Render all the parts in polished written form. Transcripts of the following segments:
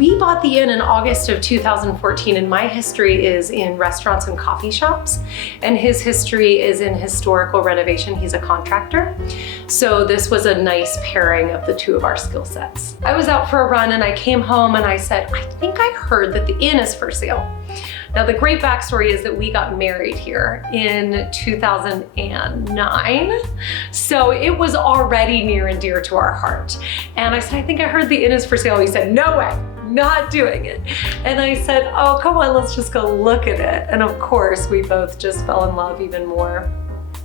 we bought the inn in August of 2014, and my history is in restaurants and coffee shops, and his history is in historical renovation. He's a contractor. So this was a nice pairing of the two of our skill sets. I was out for a run and I came home and I said, I think I heard that the inn is for sale. Now, the great backstory is that we got married here in 2009. So it was already near and dear to our heart. And I said, I think I heard the inn is for sale. He said, no way, not doing it. And I said, oh, come on, let's just go look at it. And of course, we both just fell in love even more.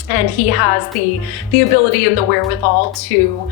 And he has the ability and the wherewithal to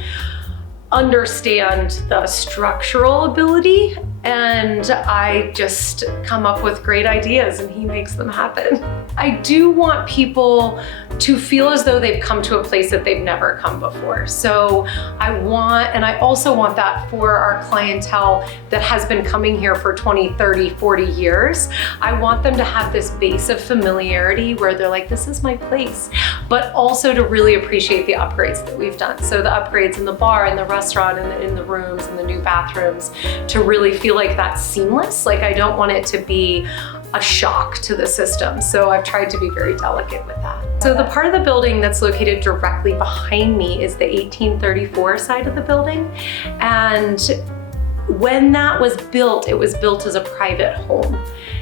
understand the structural ability, and I just come up with great ideas and he makes them happen. I do want people to feel as though they've come to a place that they've never come before. So I also want that for our clientele that has been coming here for 20, 30, 40 years. I want them to have this base of familiarity where they're like, this is my place, but also to really appreciate the upgrades that we've done. So the upgrades in the bar, in the restaurant, and in the rooms, and the new bathrooms, to really feel like that's seamless. Like, I don't want it to be a shock to the system. So I've tried to be very delicate with that. So the part of the building that's located directly behind me is the 1834 side of the building. And when that was built, it was built as a private home.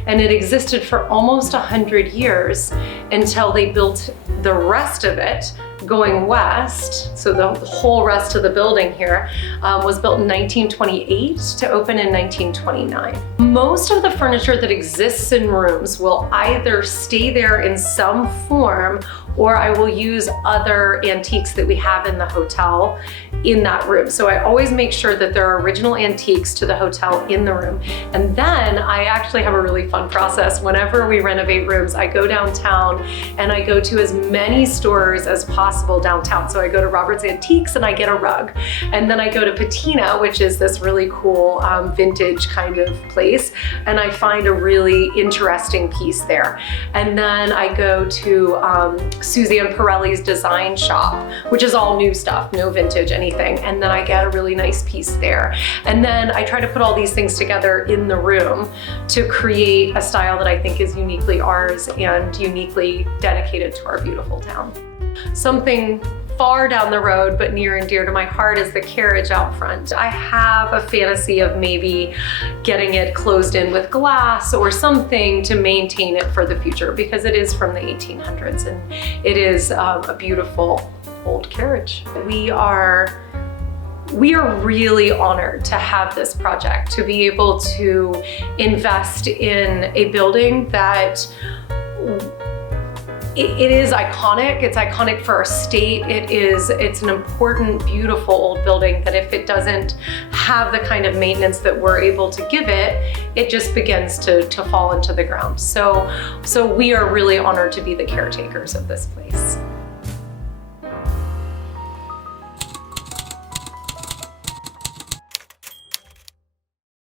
And it existed for almost 100 years until they built the rest of it going west. So the whole rest of the building here was built in 1928 to open in 1929. Most of the furniture that exists in rooms will either stay there in some form, or I will use other antiques that we have in the hotel in that room. So I always make sure that there are original antiques to the hotel in the room. And then I actually have a really fun process. Whenever we renovate rooms, I go downtown and I go to as many stores as possible downtown. So I go to Robert's Antiques and I get a rug. And then I go to Patina, which is this really cool vintage kind of place, and I find a really interesting piece there. And then I go to Suzanne Pirelli's design shop, which is all new stuff, no vintage, anything. And then I get a really nice piece there. And then I try to put all these things together in the room to create a style that I think is uniquely ours and uniquely dedicated to our beautiful town. Something far down the road, but near and dear to my heart, is the carriage out front. I have a fantasy of maybe getting it closed in with glass or something to maintain it for the future, because it is from the 1800s and it is a beautiful old carriage. We are really honored to have this project, to be able to invest in a building that it is iconic. It's iconic for our state. It's an important, beautiful old building that if it doesn't have the kind of maintenance that we're able to give it, it just begins to fall into the ground. So we are really honored to be the caretakers of this place.